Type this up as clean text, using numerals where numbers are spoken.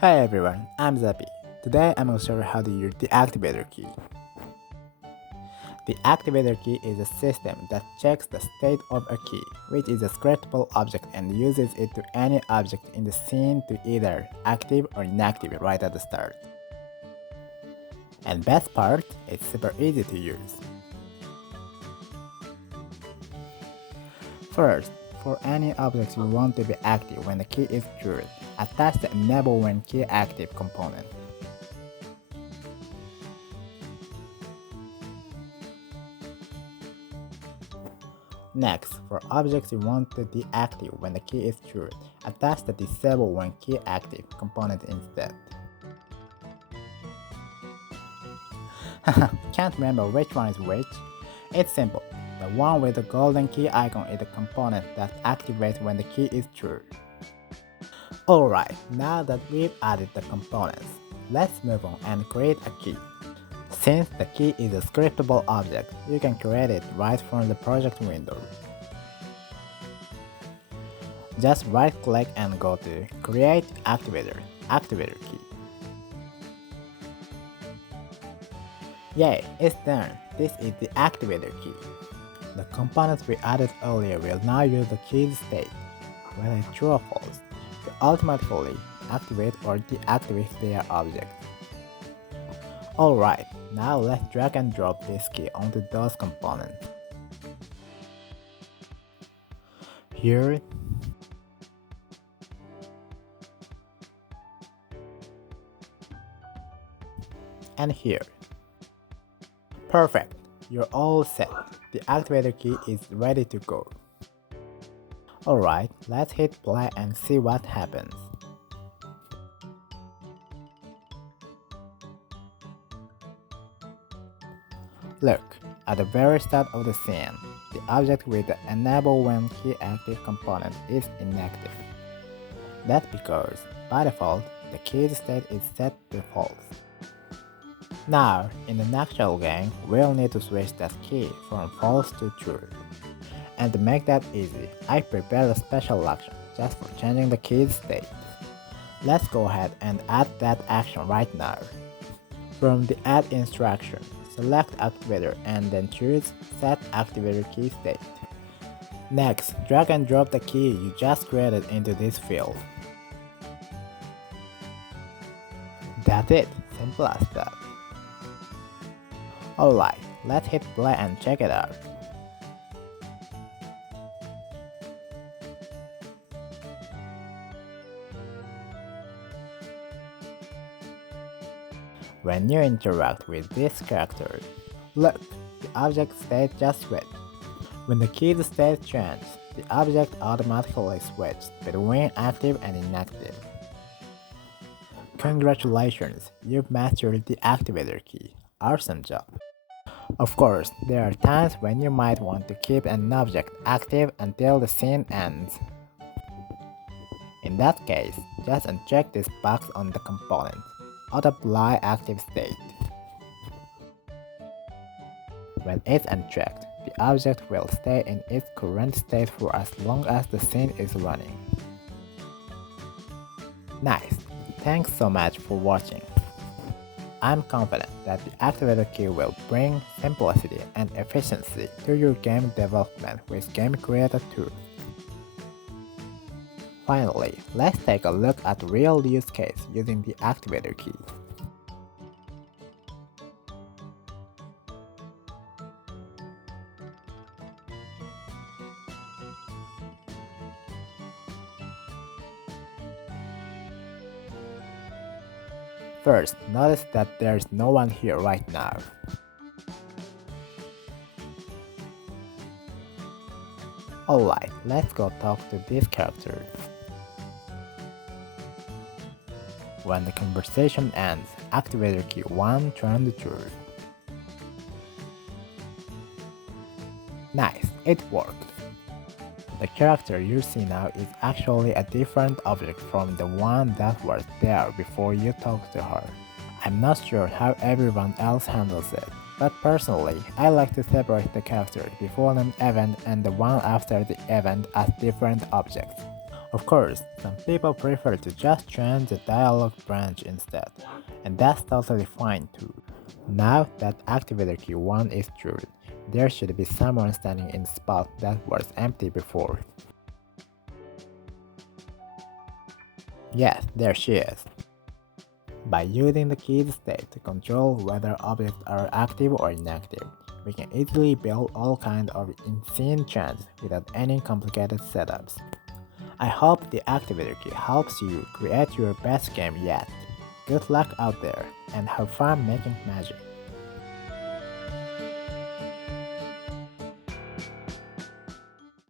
Hi everyone, I'm Zappy. Today I'm going to show you how to use the activator key. The activator key is a system that checks the state of a key, which is a scriptable object, and uses it to any object in the scene to either active or inactive right at the start. And best part, it's super easy to use. First, for any object you want to be active when the key is true, attach the enable when key active component. Next, for objects you want to deactive when the key is true, attach the disable when key active component instead. Can't remember which one is which? It's simple. The one with the golden key icon is the component that activates when the key is true. Alright, now that we've added the components, let's move on and create a key. Since the key is a scriptable object, you can create it right from the project window. Just right click and go to Create Activator Activator Key. Yay, it's done! This is the activator key. The components we added earlier will now use the key's state, whether true or false, to automatically activate or deactivate their object. Alright, now let's drag and drop this key onto those components. Here, and here. Perfect, you're all set. The activator key is ready to go. Alright, let's hit play and see what happens. Look, at the very start of the scene, the object with the enable when key active component is inactive. That's because, by default, the key's state is set to false. Now, in the actual game, we'll need to switch that key from false to true. And to make that easy, I prepared a special action just for changing the key's state. Let's go ahead and add that action right now. From the Add instruction, select Activator and then choose Set Activator Key State. Next, drag and drop the key you just created into this field. That's it, simple as that. Alright, let's hit play and check it out. When you interact with this character, look, the object state just switched. When the key's state changes, the object automatically switches between active and inactive. Congratulations, you've mastered the activator key. Awesome job. Of course, there are times when you might want to keep an object active until the scene ends. In that case, just uncheck this box on the component, Auto-apply active state. When it's unchecked, the object will stay in its current state for as long as the scene is running. Nice! Thanks so much for watching. I'm confident that the activator key will bring simplicity and efficiency to your game development with Game Creator 2. Finally, let's take a look at a real use case using the activator key. First, notice that there's no one here right now. Alright, let's go talk to this character. When the conversation ends, activator key 1 turned true. Nice, it worked. The character you see now is actually a different object from the one that was there before you talked to her. I'm not sure how everyone else handles it, but personally, I like to separate the characters before an event and the one after the event as different objects. Of course, some people prefer to just change the dialog branch instead, and that's totally fine too. Now that Activator Key 1 is true, there should be someone standing in the spot that was empty before. Yes, there she is. By using the key's state to control whether objects are active or inactive, we can easily build all kinds of insane changes without any complicated setups. I hope the Activator Key helps you create your best game yet. Good luck out there, and have fun making magic.